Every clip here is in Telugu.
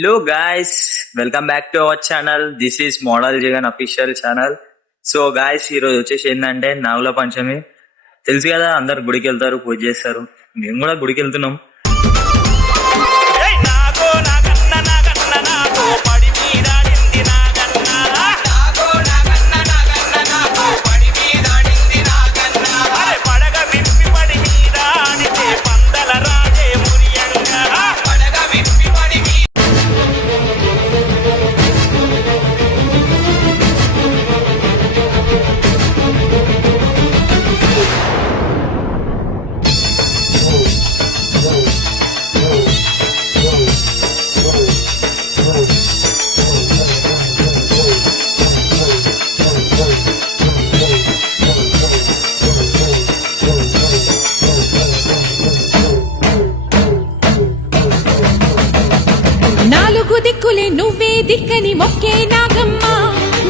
Hello guys, welcome back to our channel. This is Model Jagan official channel. So guys ఈరోజు వచ్చేసి ఏంటంటే నాగుల పంచమి తెలుసు కదా, అందరు గుడికి వెళ్తారు, పూజ చేస్తారు. మేము కూడా గుడికి వెళ్తున్నాం. దిక్కులే నువ్వే దిక్కని మొక్కే నాగమ్మ,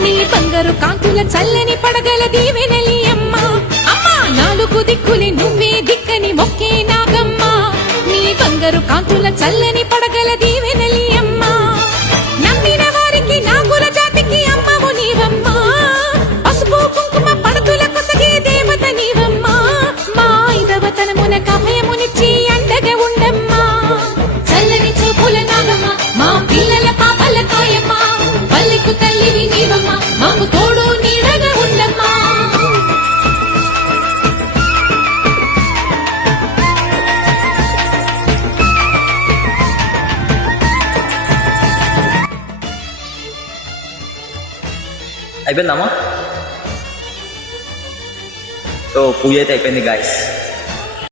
నీ బంగారు కాంతుల చల్లని పడగల దీవెనలి అమ్మ. అమ్మా నాలుగు దిక్కులే నువ్వే దిక్కని మొక్కే నాగమ్మ, నీ బంగారు కాంతుల చల్లని పడగల దీవెనలి అమ్మ. నమ్మిన వారికి నాగుల జాతికి అమ్మవు నీవమ్మ, పసుపు కుంకుమ పడతుల కొసగే దేవత నీవమ్మ. మా ఐదవతనమున కభయమునిచ్చి అండగా ఉండమ్మా. చల్లని చూపుల నాగమ్మ, మా పిల్లల పాపల కాయమ్మ, పల్లెకు తల్లివి నీవమ్మ, మాకు తోడు నీడగా ఉండమ్మా. అయిపోయిందమ్మా. సో పూజ అయితే అయిపోయింది గాయస్.